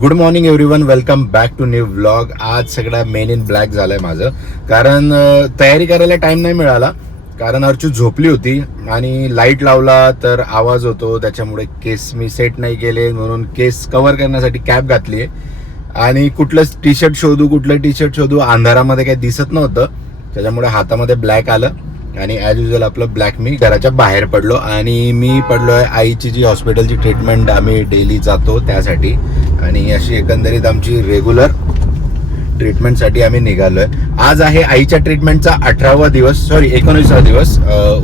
Good morning everyone, welcome back to new vlog. आज सगळा main in black झालाय माझं, कारण तयारी करायला टाइम नाही मिळाला. कारण अर्चू झोपली होती आणि लाईट लावला तर आवाज होतो, त्याच्यामुळे केस मी सेट नाही केले, म्हणून केस कव्हर करण्यासाठी कॅप घातली आहे. आणि कुठलं टी शर्ट शोधू अंधारामध्ये काही दिसत नव्हतं, त्याच्यामुळे हातामध्ये ब्लॅक आलं आणि ॲज युजल आपलं ब्लॅक मी घराच्या बाहेर पडलो. आणि मी पडलोय आईची जी हॉस्पिटलची ट्रीटमेंट आम्ही डेली जातो त्यासाठी, आणि अशी एकंदरीत आमची रेग्युलर ट्रीटमेंटसाठी आम्ही निघालोय. आज आहे आईच्या ट्रीटमेंटचा 18वा दिवस, 19वा दिवस.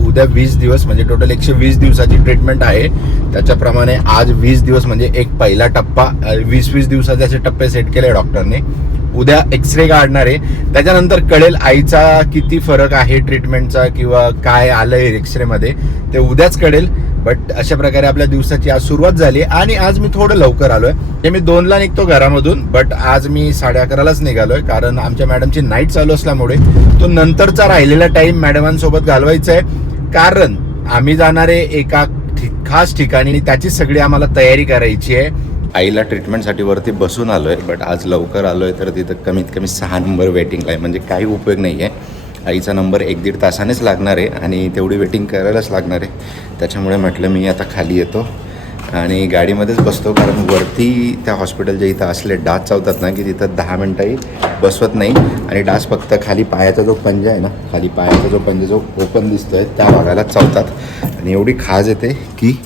उद्या 20 दिवस, म्हणजे टोटल 120 दिवसाची ट्रीटमेंट आहे. त्याच्याप्रमाणे आज 20 दिवस म्हणजे एक पहिला टप्पा, 20 दिवसाचे असे टप्पे सेट केले डॉक्टरने. उद्या एक्सरे काढणार आहे, त्याच्यानंतर कळेल आईचा किती फरक आहे ट्रीटमेंटचा किंवा काय आलंय एक्सरेमध्ये, ते उद्याच कळेल. बट अशा प्रकारे आपल्या दिवसाची आज सुरुवात झाली. आणि आज मी थोडं लवकर आलोय, ते मी 2ला निघतो घरामधून, बट आज मी 11:30लाच निघालोय. कारण आमच्या मॅडमची नाईट चालू असल्यामुळे तो नंतरचा राहिलेला टाइम मॅडमांसोबत घालवायचा आहे. कारण आम्ही जाणार आहे एका खास ठिकाणी, त्याची सगळी आम्हाला तयारी करायची आहे. आईला ट्रीटमेंटसाठी वरती बसून आलोय, बट आज लवकर आलोय तर तिथं कमीत कमी 6 नंबर वेटिंगला आहे, म्हणजे काही उपयोग नाही आहे. आईचा नंबर 1-1.5 तासानेच लागणार आहे आणि तेवढी वेटिंग करायलाच लागणार आहे. त्याच्यामुळे म्हटलं मी आता खाली येतो आणि गाडीमध्येच बसतो, कारण वरती त्या हॉस्पिटलच्या इथं असले डास चावतात ना, की तिथं 10 मिनटंही बसवत नाही. आणि डास फक्त खाली पायाचा जो पंजा आहे ना, खाली पायाचा जो पंजा जो ओपन दिसतोय त्या भागाला चावतात. आणि एवढी खाज येते की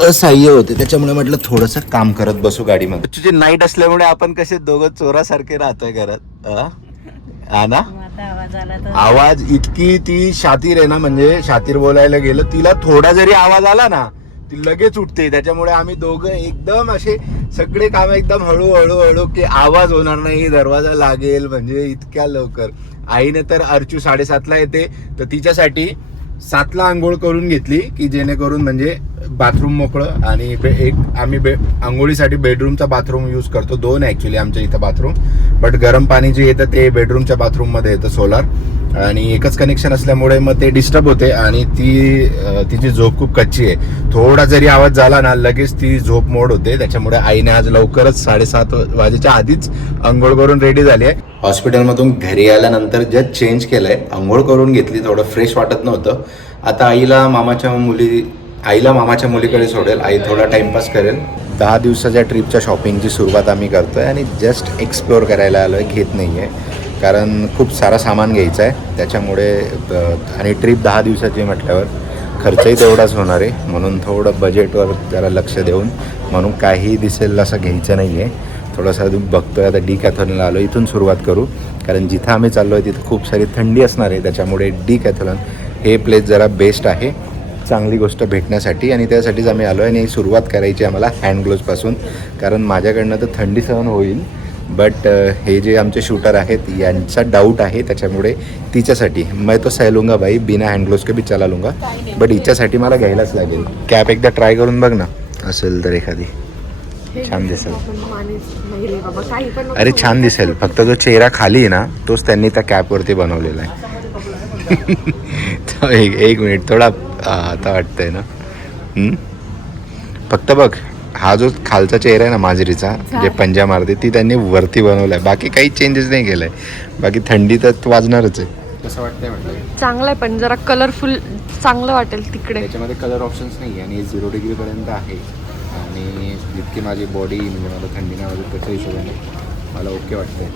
असह्य होते. त्याच्यामुळे म्हटलं थोडंसं काम करत बसू गाडीमध्ये. तुझी नाईट असल्यामुळे आपण कसे दोघं चोरासारखे राहतोय घरात. हा ना, आवाज इतकी ती शातीर आहे ना, म्हणजे शातीर बोलायला गेलं, तिला थोडा जरी आवाज आला ना ती लगेच उठते. त्याच्यामुळे आम्ही दोघं एकदम असे सगळे काम एकदम हळू की आवाज होणार नाही, दरवाजा लागेल म्हणजे इतक्या लवकर. आईने तर अर्चू 7:30ला येते, तर तिच्यासाठी 7ला आंघोळ करून घेतली की जेणेकरून म्हणजे बाथरूम मोकळं. आणि आम्ही आंघोळीसाठी बेडरूमचा बाथरूम यूज करतो. 2 ॲक्च्युली आमच्या इथं बाथरूम, बट गरम पाणी जे येतं ते बेडरूमच्या बाथरूममध्ये येतं सोलार, आणि एकच कनेक्शन असल्यामुळे मग ते डिस्टर्ब होते. आणि तिची झोप खूप कच्ची आहे, थोडा जरी आवाज झाला ना लगेच ती झोप मोड होते. त्याच्यामुळे आईने आज लवकरच 7:30 वाजेच्या आधीच आंघोळ करून रेडी झाली आहे. हॉस्पिटलमधून घरी आल्यानंतर जस्ट चेंज केलंय, आंघोळ करून घेतली, थोडं फ्रेश वाटत नव्हतं. आता आईला मामाच्या मुलीकडे सोडेल, आई थोडा टाइमपास करेल. 10 दिवसाच्या ट्रिपच्या शॉपिंगची सुरुवात आम्ही करतोय आणि जस्ट एक्सप्लोअर करायला आलोय, घेत नाहीये, कारण खूप सारा सामान घ्यायचं आहे त्याच्यामुळे. आणि ट्रिप 10 दिवसाची म्हटल्यावर खर्चही तेवढाच होणार आहे, म्हणून थोडं बजेटवर जरा लक्ष देऊन, म्हणून काही दिसेल असं घ्यायचं नाही आहे. थोडंसं बघतोय आता. डिकॅथलॉनला आलो, इथून सुरुवात करू, कारण जिथं आम्ही चाललो आहे तिथं खूप सारी थंडी असणार आहे. त्याच्यामुळे डिकॅथलॉन हे प्लेस जरा बेस्ट आहे चांगली गोष्ट भेटण्यासाठी, आणि त्यासाठीच आम्ही आलो आहे. आणि सुरुवात करायची आम्हाला हँड ग्लोव्जपासून, कारण माझ्याकडनं तर थंडी सहन होईल, बट हे जे आमचे शूटर आहेत यांचा डाऊट आहे, त्याच्यामुळे तिच्यासाठी मैं तो सह लूंगा भाई, बिना हँड ग्लोव्ज के भी चला लूंगा, बट हिच्यासाठी मला घ्यायलाच लागेल. कॅप एकदा ट्राय करून बघ ना, असेल तर एखादी छान दिसेल. अरे छान दिसेल, फक्त जो चेहरा खाली आहे ना तोच त्यांनी त्या कॅपवरती बनवलेला आहे. तो एक मिनिट, थोडा आता वाटतंय ना, फक्त बघ, हा जो खालचा चेहरा आहे ना मांजरीचा, जे पंजा मारते, ती त्यांनी वरती बनवलाय, बाकी काही चेंजेस नाही केलंय. बाकी थंडी तर वाजणारच आहे. कसं वाटतंय म्हटलं? चांगलं आहे, पण जरा कलरफुल चांगलं वाटेल तिकडे. त्याच्यामध्ये कलर ऑप्शन्स नाही, आणि 0 डिग्रीपर्यंत आहे. आणि जितकी माझी बॉडी म्हणजे मला थंडी नाही वाजत त्याच्या हिशोबाने मला ओके वाटतंय.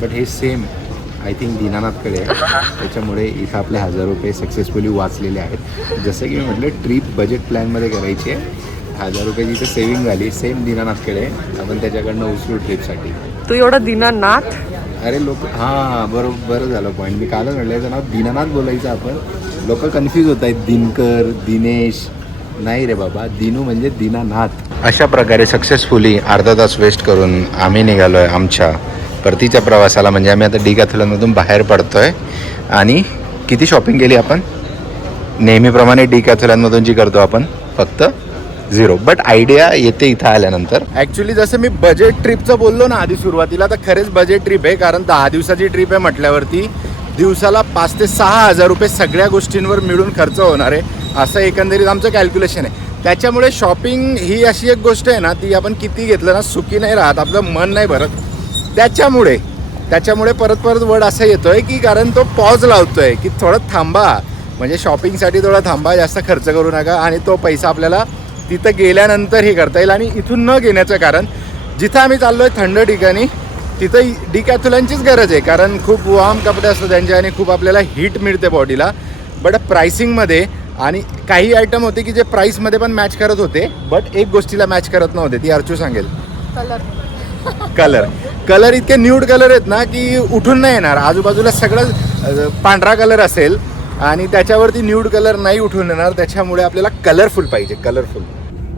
बट हे सेम आय थिंक दीनानाथकडे आहे, त्याच्यामुळे इथं आपले 1000 रुपये सक्सेसफुली वाचलेले आहेत. जसं की मी म्हटलं, ट्रिप बजेट प्लॅनमध्ये करायची आहे, 1000 रुपयाची इथं सेविंग झाली. सेम दीनानाथकडे आपण त्याच्याकडनं उचलू ट्रिपसाठी. तू एवढा दीनानाथ? अरे लोक, हां बरं झालं पॉईंट. मी कालच म्हटलं याचं नाव दीनानाथ बोलायचं आपण, लोक कन्फ्यूज होत आहेत. दिनकर, दिनेश, नाही रे बाबा, दिनू म्हणजे दीनानाथ. अशा प्रकारे सक्सेसफुली अर्धा तास वेस्ट करून आम्ही निघालो आहे आमच्या परतीच्या प्रवासाला. म्हणजे आम्ही आता डिकॅथलॉनमधून बाहेर पडतोय. आणि किती शॉपिंग केली आपण? नेहमीप्रमाणे डिकॅथलॉनमधून जी करतो आपण, फक्त 0. बट आयडिया येते इथं आल्यानंतर. ॲक्च्युली जसं मी बजेट ट्रिपचं बोललो ना आधी सुरुवातीला, तर खरेच बजेट ट्रिप आहे, कारण 10 दिवसाची ट्रिप आहे म्हटल्यावरती दिवसाला 5 ते 6 हजार रुपये सगळ्या गोष्टींवर मिळून खर्च होणार आहे, असं एकंदरीत आमचं कॅल्क्युलेशन आहे. त्याच्यामुळे शॉपिंग ही अशी एक गोष्ट आहे ना, ती आपण किती घेतलं ना सुखी नाही राहत, आपलं मन नाही भरत. त्याच्यामुळे परत वर्ड असा येतोय की कारण तो पॉज लावतोय की थोडं थांबा, म्हणजे शॉपिंगसाठी थोडा थांबा, जास्त खर्च करू नका आणि तो पैसा आपल्याला तिथं गेल्यानंतर हे करता येईल. आणि इथून न घेण्याचं कारण, जिथं आम्ही चाललो आहे थंड ठिकाणी, तिथं डिकॅथलॉनचीच गरज आहे, कारण खूप वॉर्म कपडे असतात त्यांचे आणि खूप आपल्याला हीट मिळते बॉडीला. बट प्राइसिंगमध्ये आणि काही आयटम होते की जे प्राईसमध्ये पण मॅच करत होते, बट एक गोष्टीला मॅच करत नव्हते, ती अर्चू सांगेल. कलर इतके न्यूड कलर आहेत ना की उठून नाही येणार. आजूबाजूला सगळं पांढरा कलर असेल आणि त्याच्यावरती न्यूड कलर नाही उठून येणार. त्याच्यामुळे आपल्याला कलरफुल पाहिजे, कलरफुल.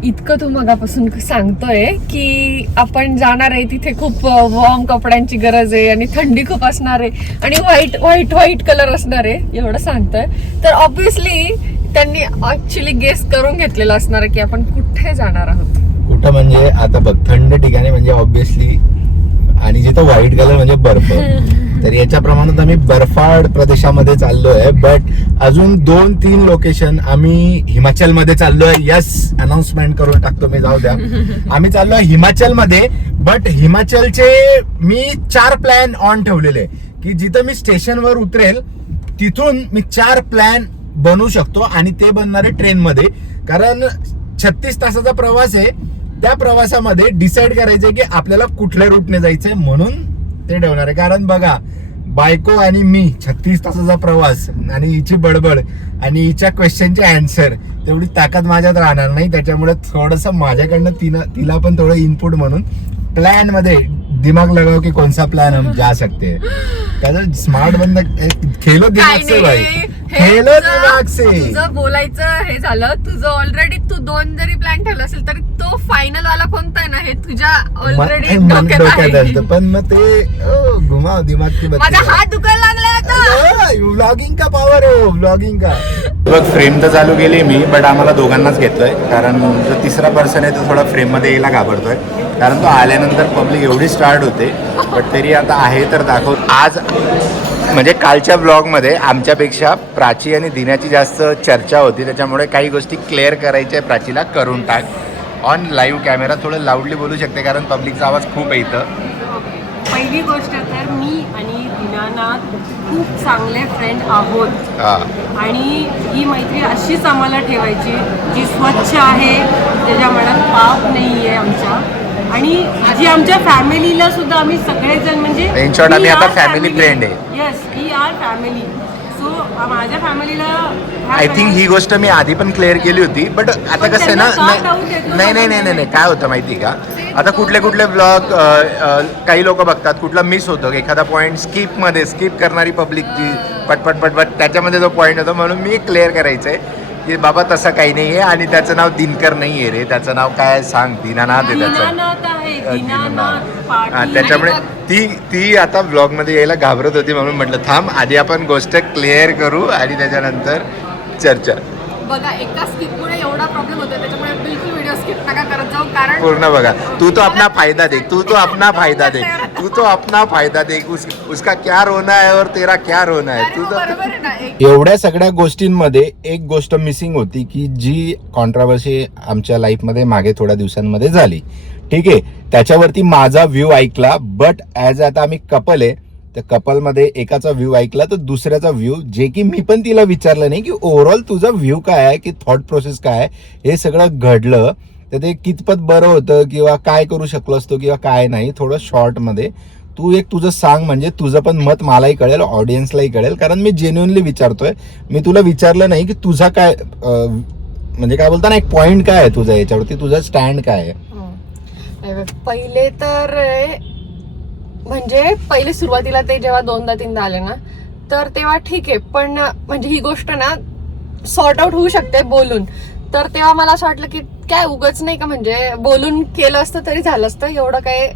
इतकं तू मगापासून सांगतोय की आपण जाणार आहे तिथे खूप वॉर्म कपड्यांची गरज आहे आणि थंडी खूप असणार आहे आणि व्हाईट कलर असणार आहे एवढं सांगतोय, तर ऑब्विसली त्यांनी ऍक्च्युली गेस करून घेतलेलं असणार आहे की आपण कुठे जाणार आहोत. कुठं म्हणजे आता बघ, थंड ठिकाणी म्हणजे ऑब्विसली, आणि जिथं व्हाईट कलर म्हणजे बर्फ. तर याच्या प्रमाणात आम्ही बर्फाळ प्रदेशामध्ये चाललोय. बट अजून 2-3 लोकेशन आम्ही हिमाचलमध्ये चाललोय. यस, अनाउन्समेंट करून टाकतो मी, जाऊ द्या. आम्ही चाललोय हिमाचलमध्ये. बट हिमाचलचे मी 4 प्लॅन ऑन ठेवलेले की जिथं मी स्टेशनवर उतरेल तिथून मी 4 प्लॅन बनवू शकतो आणि ते बनणारे ट्रेनमध्ये. कारण 36 तासाचा प्रवास आहे. त्या प्रवासामध्ये डिसाईड करायचंय की आपल्याला कुठल्या रूटने जायचंय, म्हणून ते ठेवणार आहे. कारण बघा, बायको आणि मी 36 तासाचा प्रवास आणि हिची बडबड आणि हिच्या क्वेश्चनचे आन्सर, तेवढी ताकद माझ्यात राहणार नाही. त्याच्यामुळे थोडस माझ्याकडनं तिला पण थोडं इनपुट म्हणून प्लॅन मध्ये दिमाग लगाओ की कोणसा प्लॅन हम जा सकते हैं. कारण स्मार्ट बंद, खेलो दिमाग से भाई, खेलो दिमाग से. तुझं बोलायचं हे झालं, तुझं ऑलरेडी तू 2 जरी प्लॅन ठेवला असेल तरी तो फायनल वाला कोणता आहे ना हे तुझ्या ऑलरेडी डोक्यात आहे. पण मग ते घुमाव दिमाग की माझा हात दुखायला लागलाय आता. व्लॉगिंग का पावर आहे, व्लॉगिंग का. बघ, फ्रेम तर चालू केली मी, बट आम्हाला दोघांनाच घेतोय कारण जो तिसरा पर्सन आहे तो थोडा फ्रेम मध्ये यायला घाबरतोय. कारण तो आल्यानंतर पब्लिक एवढी स्टार्ट होते. बट तरी आता आहे तर दाखव. आज म्हणजे कालच्या ब्लॉगमध्ये आमच्यापेक्षा प्राची आणि दिनाची जास्त चर्चा होती, त्याच्यामुळे काही गोष्टी क्लिअर करायच्या आहे. प्राचीला करून टाक ऑन लाईव्ह कॅमेरा. थोडं लाऊडली बोलू शकते कारण पब्लिकचा आवाज खूप आहे इथं. पहिली गोष्ट तर मी आणि दीनानाथ खूप चांगले फ्रेंड आहोत आणि ही मैत्री अशीच आम्हाला ठेवायची जी स्वच्छ आहे, ज्याच्या मनात पाप नाही आहे आमच्या, आणि जी आमच्या फॅमिलीला सुद्धा आम्ही सगळेजण म्हणजे इन शॉर्ट आम्ही आता फॅमिली फ्रेंड आहे. येस, ही आर फॅमिली. सो माझ्या फॅमिलीला आय थिंक ही गोष्ट मी आधी पण क्लिअर केली होती. बट आता कसं आहे ना, नाही काय होतं माहिती का, आता कुठले ब्लॉग काही लोक बघतात, कुठला मिस होतो, एखादा पॉईंट स्किप करणारी पब्लिक जी पटपट त्याच्यामध्ये जो पॉईंट होतो. म्हणून मी क्लिअर करायचं आहे की बाबा तसं काही नाही आहे आणि त्याचं नाव दिनकर नाही आहे रे, त्याचं नाव काय सांग, दीनानाथ आहे त्याचं. त्याच्यामुळे ती आता ब्लॉगमध्ये यायला घाबरत होती, म्हणून म्हटलं थांब आधी आपण गोष्ट क्लिअर करू आणि त्याच्यानंतर चर्चा. बघा, एका स्किपमुळे एवढा प्रॉब्लेम होतो, त्याच्यामुळे बिलकुल व्हिडिओ स्किप नका करत जाऊ. कारण पूर्ण बघा, तू तो अपना फायदा देख, तू तो अपना फायदा देख, उसका क्या रोना है और तेरा क्या रोना है. तू बरोबर आहे ना. एवढ्या सगळ्या गोष्टींमध्ये एक गोष्ट मिसिंग होती की जी कॉन्ट्रावर्सी आमच्या लाईफमध्ये मागे थोड्या दिवसांमध्ये झाली. ठीक आहे, त्याच्यावरती माझा व्ह्यू ऐकला. बट ॲज आता आम्ही कपल आहे, त्या कपलमध्ये एकाचा व्ह्यू ऐकला तर दुसऱ्याचा व्ह्यू, जे की मी पण तिला विचारलं नाही की ओव्हरऑल तुझा व्ह्यू काय आहे, की थॉट प्रोसेस काय आहे, हे सगळं घडलं तर ते कितपत बरं होतं किंवा काय करू शकलो असतो किंवा काय नाही. थोडं शॉर्टमध्ये तू एक तुझं सांग, म्हणजे तुझं पण मत मलाही कळेल, ऑडियन्सलाही कळेल. कारण मी जेन्युअनली विचारतोय, मी तुला विचारलं नाही की तुझा काय म्हणजे काय बोलता ना, एक पॉइंट काय आहे तुझा याच्यावरती, तुझा स्टँड काय आहे. पहिले तर म्हणजे पहिले सुरुवातीला ते जेव्हा 2दा-3दा आले ना, तर तेव्हा ठीक आहे, पण म्हणजे ही गोष्ट ना सॉर्ट आउट होऊ शकते बोलून. तर तेव्हा मला असं वाटलं की काय उगाच नाही का, म्हणजे बोलून केलं असतं तरी झालं असतं, एवढं काय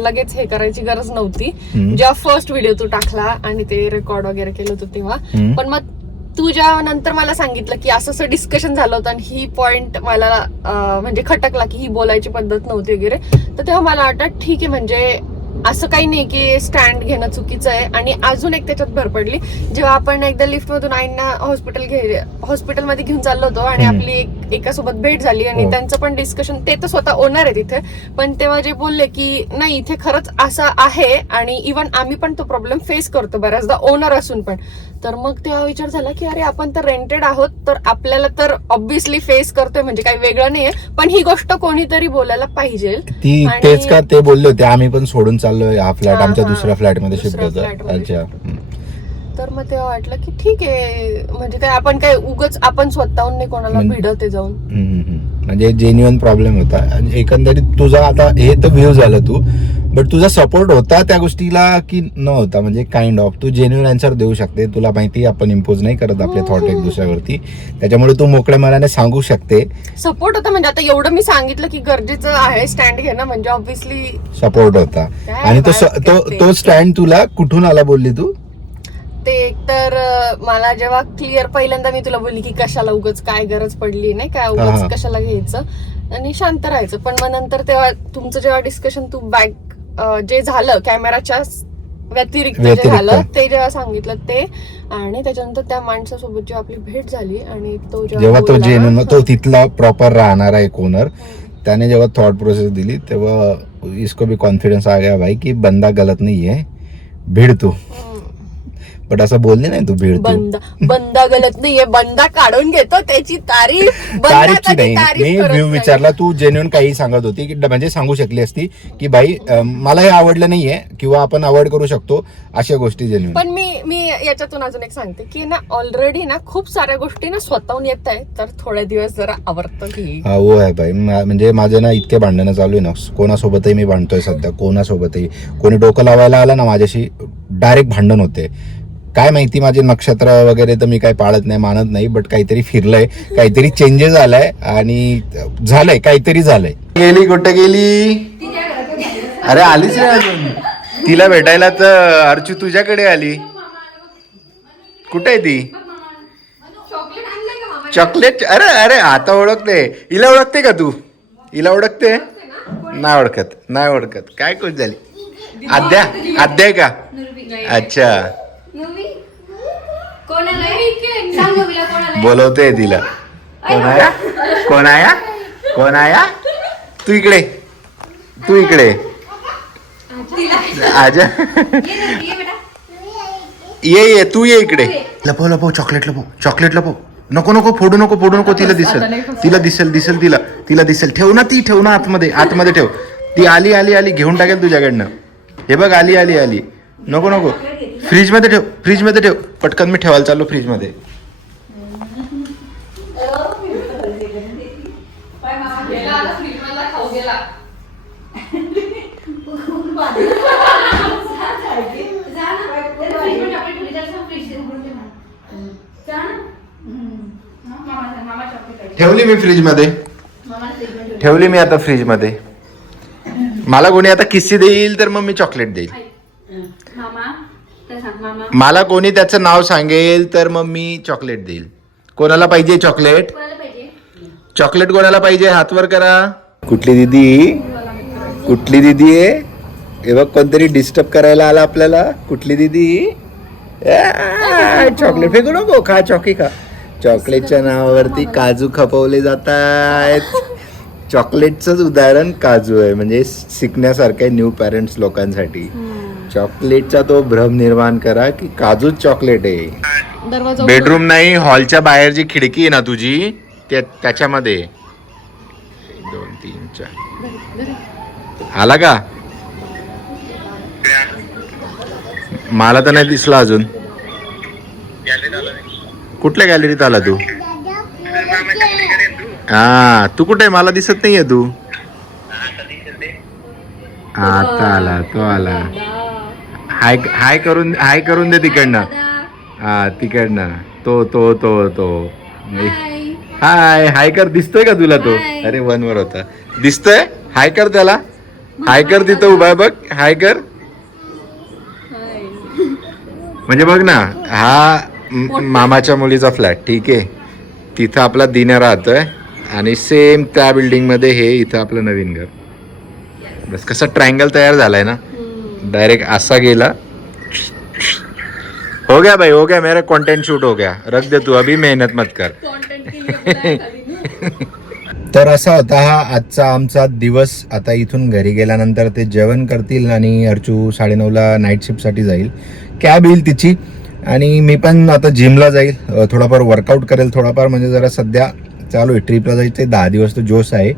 लगेच हे करायची गरज नव्हती. जेव्हा फर्स्ट व्हिडिओ तू टाकला आणि ते रेकॉर्ड वगैरे केलं होतं तेव्हा. पण मग तू जेव्हा नंतर मला सांगितलं की असं डिस्कशन झालं होतं आणि ही पॉइंट मला म्हणजे खटकला की ही बोलायची पद्धत नव्हती वगैरे, तर तेव्हा मला वाटतं ठीक आहे, म्हणजे असं काही नाही की स्टँड घेणं चुकीचं आहे. आणि अजून एक त्याच्यात भर पडली, जेव्हा आपण एकदा लिफ्ट मधून आईंना हॉस्पिटलमध्ये घेऊन चाललो होतो आणि आपली एकासोबत भेट झाली आणि हो. त्यांचं पण डिस्कशन, ते तर स्वतः ओनर आहे तिथे, पण तेव्हा जे बोलले की नाही इथे खरंच असं आहे आणि इव्हन आम्ही पण तो प्रॉब्लेम फेस करतो बऱ्याचदा ओनर असून पण. तर मग तेव्हा विचार झाला की अरे आपण तर रेंटेड आहोत, तर आपल्याला तर ऑब्व्हियसली फेस करतोय, म्हणजे काही वेगळं नाहीये, पण ही गोष्ट कोणीतरी बोलायला पाहिजे. ती आणि- तेच का ते बोलले होते आम्ही पण सोडून चाललोय हा फ्लॅट, हा, आमच्या हा. दुसऱ्या फ्लॅट मध्ये शिफ्ट दुसऱ्या होतं. flat मध्ये अच्छा. तर मग तेव्हा वाटलं की ठीक आहे, म्हणजे काय आपण काय उगच आपण स्वतःहून नाही कोणाला भिडत जाऊन. म्हणजे जेन्युअन प्रॉब्लेम होता. आणि एकंदरीत तुझा आता हे तर व्ह्यू झालं तू, बट तुझा सपोर्ट होता त्या गोष्टीला की न होता, म्हणजे काइंड ऑफ तू जेन्युअन आन्सर देऊ शकते. तुला माहिती आपण इम्पोज नाही करत आपले थॉट एक दुसऱ्यावरती, त्याच्यामुळे तू मोकळ्या मनाने सांगू शकते. सपोर्ट होता, म्हणजे आता एवढं मी सांगितलं की गरजेचं आहे स्टँड घेणं, म्हणजे ऑब्व्हियसली सपोर्ट होता. काय आणि बात तो स्टँड तुला कुठून आला बोलली तू? ते तर मला जेव्हा क्लिअर पहिल्यांदा मी तुला बोलली की कशाला उगच काय गरज पडली नाही काय हा. उगच कशाला घ्यायचं आणि शांत राहायचं. पण मग नंतर तेव्हा तुमचं जेव्हा डिस्कशन तू बॅक जे झालं कॅमेराच्या व्यतिरिक्त जे झालं ते जेव्हा सांगितलं ते, आणि त्याच्यानंतर त्या माणसासोबत जेव्हा आपली भेट झाली आणि तो जेव्हा तो बोलला जेन्युइन ना, तो तिथला प्रॉपर राहणारा एक ओनर, त्याने जेव्हा थॉट प्रोसेस दिली तेव्हा इसको भी कॉन्फिडन्स आ गया भाई की बंदा गलत नहीं है, भिड तू. बट असं बोलले नाही तू भिड तू. बंदा गलत नाहीये, बंदा काढून घेतो त्याची तारीफ. तारीफची नाही, मी व्ह्यू विचारला. तू जेन्युइन काही सांगत होती की म्हणजे सांगू शकली असती की भाई मला हे आवडलं नाहीये किंवा आपण अवॉइड करू शकतो, अशा गोष्टी जेन्युइन. पण मी याच्यातून अजून एक सांगते की ना ऑलरेडी ना खूप साऱ्या गोष्टी ना स्वतःहून येत आहे, तर थोडे दिवस जरा आवडतं की हा वो आहे भाई. म्हणजे माझे ना इतके भांडणं चालू आहे ना, कोणासोबतही मी भांडतोय सध्या, कोणासोबतही कोणी डोकं लावायला आलं ना माझ्याशी डायरेक्ट भांडण होते. काय माहिती माझे नक्षत्र वगैरे तर मी काही पाळत नाही, मानत नाही, बट काहीतरी फिरलंय, काहीतरी चेंजेस आलाय आणि झालंय, काहीतरी झालंय. गेली कुठे गेली? अरे आलीच नाही अजून. तिला भेटायला तर अर्चू तुझ्याकडे आली. कुठे आहे ती? चॉकलेट? अरे अरे आता ओळखते. हिला ओळखते का तू? हिला ओळखते? नाही ओळखत, नाही ओळखत. काय खुश झाली? आद्या का? अच्छा, बोलवते तिला. कोण आया? कोण आया? कोण आया? तू इकडे, तू इकडे आजा. ये तू ये इकडे. लपव लपव चॉकलेट, लपव चॉकलेट, लपव. नको नको फोडू नको, फोडू नको. तिला दिसेल, तिला दिसेल, दिसेल तिला, तिला दिसेल. ठेव ना ती, ठेव ना आतमध्ये, आतमध्ये ठेव. ती आली आली आली घेऊन टाकेल तुझ्याकडनं. हे बघ आली आली आली. नको नको, फ्रीज मध्ये ठेव, फ्रीज मध्ये ठेव. पटकन मी ठेवायला चाललो फ्रीज मध्ये. ठेवली मी फ्रीज मध्ये, ठेवली मी आता फ्रीज मध्ये. मला कोणी आता किस्सी देईल तर मग मी चॉकलेट देईल. मला कोणी त्याचं नाव सांगेल तर मग मी चॉकलेट देईल. कोणाला पाहिजे चॉकलेट? चॉकलेट कोणाला पाहिजे? हातवर करा. कुठली दीदी? कुठली दीदी आहे? हे बघ कोणतरी डिस्टर्ब करायला आला आपल्याला. कुठली दीदी? चॉकलेट फेकू नको, खा चॉकी खा. चॉकलेटच्या नावावरती काजू खपवले जात आहेत. चॉकलेटचंच उदाहरण काजू आहे, म्हणजे शिकण्यासारखं आहे न्यू पॅरेंट्स लोकांसाठी. चॉकलेटचा तो भ्रम निर्माण करा की काजूच चॉकलेट आहे. दरवाजा बेडरूम नाही, हॉलच्या बाहेर जी खिडकी आहे ना तुझी, त्याच्यामध्ये 1 2 3 4 आला का? मला तर नाही दिसला अजून. कुठल्या गॅलरीत आला तू? हा, तू कुठे? मला दिसत नाहीये तू. आता आला, तो आला. हाय करून दे तिकडनं. हा तिकडनं. तो हाय कर. दिसतोय का तुला तो? अरे 1 वर होता. दिसतोय? हाय कर त्याला. हाय कर, तिथं उभा आहे बघ. हाय कर. म्हणजे बघ ना, हा मामाच्या मुलीचा फ्लॅट, ठीक आहे. तिथं आपला दिना राहतोय आणि सेम त्या बिल्डिंग मध्ये हे इथं आपलं नवीन घर. बस कसा ट्रायंगल तयार झालाय ना, डायरेक्ट असा गेला. हो गया भाई, हो गया. मेरा कंटेंट शूट हो गया. रख दे तू, अभी मेहनत मत कर. तर असा होता हा आजचा आमचा दिवस. आता इथून घरी गेल्यानंतर ते जेवण करतील आणि अर्चू 9:30ला नाईट शिफ्टसाठी जाईल. कॅब येईल तिची आणि मी पण आता जिमला जाईल, थोडाफार वर्कआउट करेल थोडाफार, म्हणजे जरा सध्या चालू आहे ट्रिपला जायचं 10 दिवस तो जोश आहे,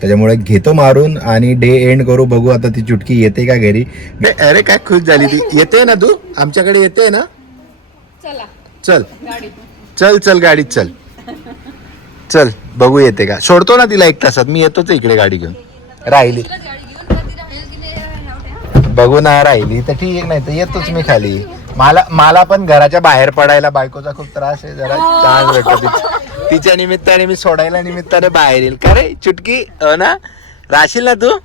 त्याच्यामुळे घेतो मारून आणि डे एंड करू. बघू आता ती चुटकी येते का घरी. अरे काय खुश झाली ती. येते ना तू आमच्याकडे, येते ना. चला चल गाडी. चल चल गाडीत चल चल बघू येते का. सोडतो ना तिला 1 तासात, मी येतोच इकडे गाडी घेऊन. राहिली बघू ना, राहिली तर ठीक, नाही तर येतोच मी खाली. मला पण घराच्या बाहेर पडायला बायकोचा खूप त्रास आहे, जरा चान्स भेटतो तिच्या निमित्ताने, मी सोडायला निमित्ताने बाहेर येईल. का रे चुटकी, हो ना, राशील ना तू.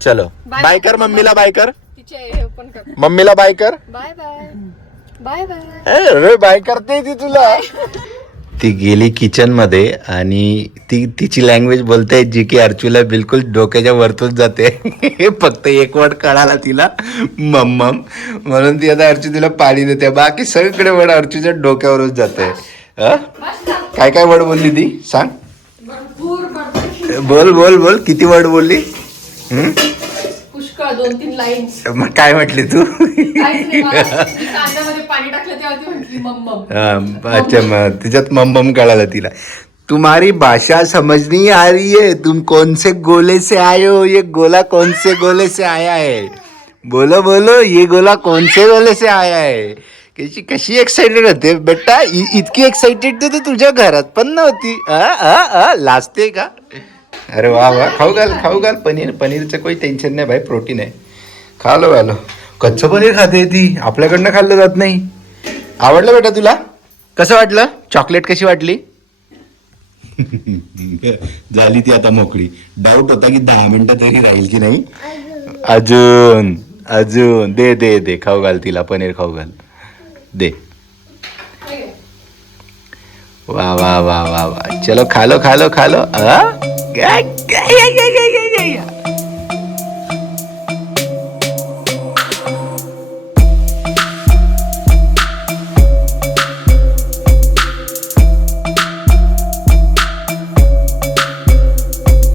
चलो बाय कर मम्मीला, बाय कर तिचे हे पण कर. मम्मीला, बाय कर. Bye bye bye bye. अरे बाय करते ती तुला. ती गेली किचन मध्ये आणि ती तिची लँग्वेज बोलते जी की अर्चूला बिलकुल डोक्याच्या वरतून जाते. फक्त एक वर्ड कळाला तिला, मम्मम, म्हणून ती आता अर्चू तिला पाणी देते. बाकी सगळीकडे वर्ड अर्चूच्या डोक्यावरच जाते. काय काय वर्ड बोलली ती सांग. बोल बोल बोल, किती वर्ड बोलली. पुष्कळ 2-3 लाईन. मग काय म्हटली तू. कांद्यामध्ये पाणी टाकलं तेव्हा ती म्हटली मम्मम. अच्छा, मग तिच्यात मम्मम कळालं तिला. तुम्हारी भाषा समझ नहीं आ रही है, तुम कौन से गोले से आए हो, ये गोला कौन से गोले से आया है, बोलो बोलो, ये गोला कौन से गोले से आया है. कशी कशी एक्साइटेड होते बेटा, इतकी एक्साइटेड तर तुझ्या घरात पण नव्हती. लाजते का. अरे वा वा, खाऊ घाल पनीरचं काही टेन्शन नाही भाई, प्रोटीन आहे. खालो कच्चं पनीर खाते ती, आपल्याकडनं खाल्लं जात नाही. आवडलं बेटा तुला. कसं वाटलं, चॉकलेट कशी वाटली. झाली ती आता मोकळी. डाऊट होता की 10 मिनिटं तरी राहील की नाही. अजून दे खाऊ घाल तिला, पनीर खाऊ घाल दे. वा वा वा वा वा, चलो खालो.